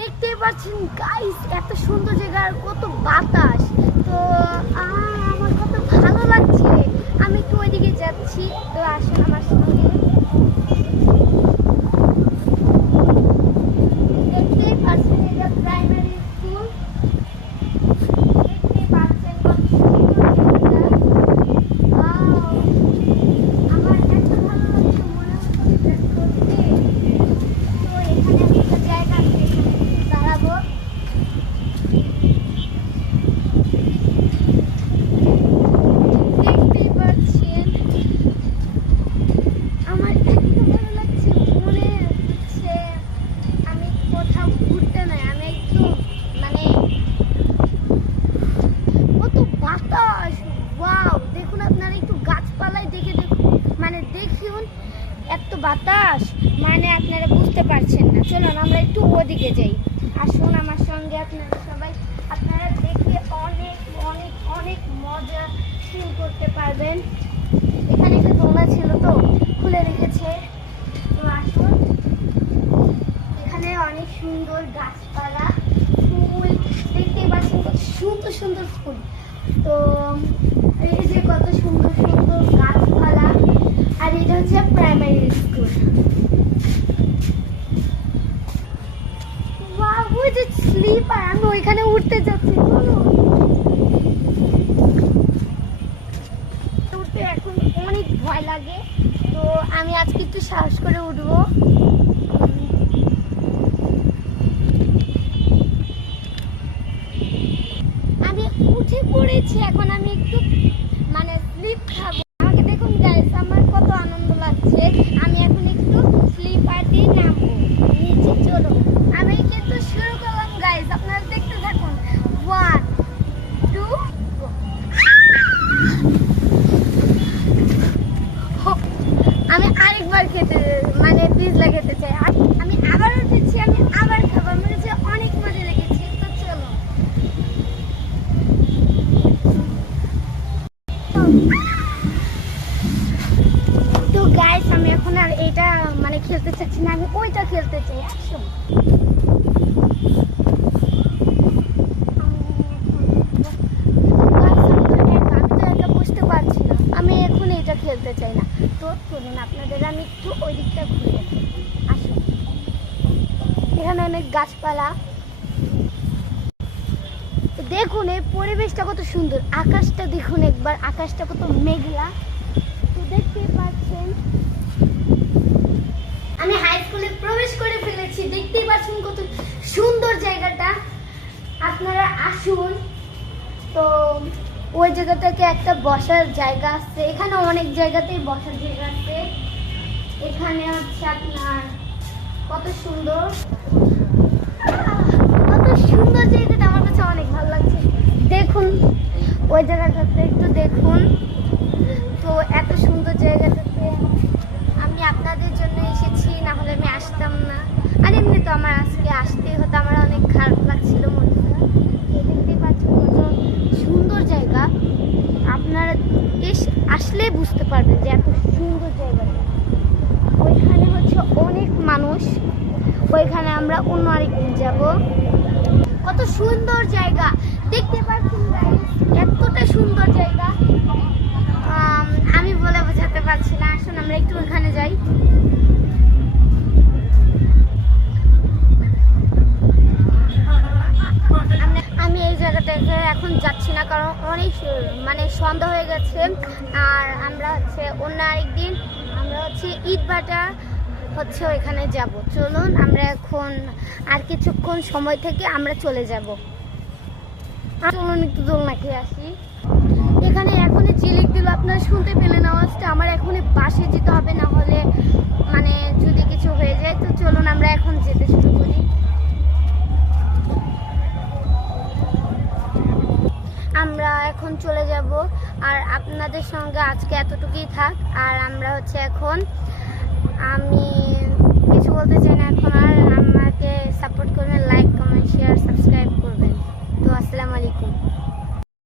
দেখতেই পাচ্ছেন গাইস এত সুন্দর জায়গা আর কত বাতাস। তো আমার কত ভালো লাগছে। আমি একটু ওইদিকে যাচ্ছি, তো আসুন আমার সঙ্গে দেখতেই পাচ্ছেন এটা প্রাইমারি স্কুল দেখতেই পাচ্ছেন কত সুন্দর জায়গা। Wow! আমার এত ভালো লাগছে মনে হচ্ছে যে সত্যি তো এখানে আমি একটা জায়গা আছে এখানে দাঁড়াবো দেখতেই পাচ্ছেন আমার এত ভালো লাগছে মনে হচ্ছে আমি কোথাও ঘুরতে নাই আমি একটু মানে কত বাতাস ওয়াও দেখুন আপনারা একটু গাছপালায় দেখে দেখুন মানে দেখুন এত বাতাস মানে আপনারা বুঝতে পারছেন না। চলুন, আমরা একটু ওদিকে যাই। আসুন আমার সঙ্গে আপনারা সবাই। আপনারা দেখে অনেক অনেক অনেক মজা ফিল করতে পারবেন। এখানে একটা দোলনা ছিল তো, খুলে রেখেছে। তো আসুন। এখানে অনেক সুন্দর গাছপালা, ফুল দেখতে পাচ্ছেন সুন্দর সুন্দর ফুল। তো, এই যে কত সুন্দর সুন্দর গাছপালা আর এটা হচ্ছে প্রাইমারি স্কুল ওই যে ওইখানে উঠতে যাচ্ছি, চলো। উঠতে এখন অনেক ভয় লাগে, তো আমি আজকে একটু সাহস করে উঠবো। আমি উঠে পড়েছি, এখন আমি একটু মানে স্লিপ খাব। আমাকে দেখুন গাইস আমার কত আনন্দ লাগছে। আমি এখন নামবো। নিচে চলো আমি কিন্তু শুরু করলাম গাইজ আপনারা দেখতে থাকুন। ওয়ান টু আমি আরেকবার খেতে মানে পিজলা খেতে চাই। আমি আবার উঠেছি, আমি আবার আমি এখন আর এটা মানে খেলতে চাচ্ছি না, আমি ওইটা খেলতে চাই না, আমি এখন এটা খেলতে চাই না। তো চলুন আপনাদের, আমি একটু ওই দিকটা ঘুরে আসুন। এখানে অনেক গাছপালা। দেখুন, এই পরিবেশটা কত সুন্দর। আকাশটা দেখুন একবার, আকাশটা কত মেঘলা। তো দেখতেই পাচ্ছেন আমি হাই স্কুলে প্রবেশ করে ফেলেছি। দেখতেই পাচ্ছেন কত সুন্দর জায়গাটা। আপনারা আসুন। তো ওই জায়গাটাকে একটা বসার জায়গা আছে। এখানে অনেক জায়গাতেই বসার জায়গা আছে। এখানে হচ্ছে আপনার কত সুন্দর। কত সুন্দর জায়গাটা আমার কাছে অনেক ভালো লাগছে। দেখুন, ওই জায়গাটাতে একটু দেখুন। তো এত সুন্দর জায়গাটাতে আমি আপনাদের জন্য না হলে আমি আসতাম না। আর এমনি তো আমার আজকে আসতেই হতো, আমার অনেক খারাপ লাগছিল মনটা তো দেখতেই পাচ্ছেন কত সুন্দর জায়গা। আপনারা এস আসলে বুঝতে পারবেন যে এত সুন্দর জায়গাটা ওইখানে হচ্ছে অনেক মানুষ। ওইখানে আমরা অন্য আরেকদিন যাব। কত সুন্দর জায়গা। দেখতে পাচ্ছেন এতটা সুন্দর জায়গা। আমি বলে বোঝাতে পারছি না। আসুন, আমরা একটু ওখানে যাই। অনেক মানে সন্ধ্যা হয়ে গেছে। আর আমরা হচ্ছে অন্য আরেকদিন, আমরা হচ্ছে ইট বাটা হচ্ছে ওইখানে যাব। চলুন, আমরা এখন আর কিছুক্ষণ সময় থেকে আমরা চলে যাব। চলুন একটু দোলনা খেয়ে আসি। এখানে এখনই চিলিক দিল, আপনারা শুনতে পেলেন এখন চলে যাব। আর আপনাদের সঙ্গে আজকে এতটুকুই থাক। আর আমরা হচ্ছে এখন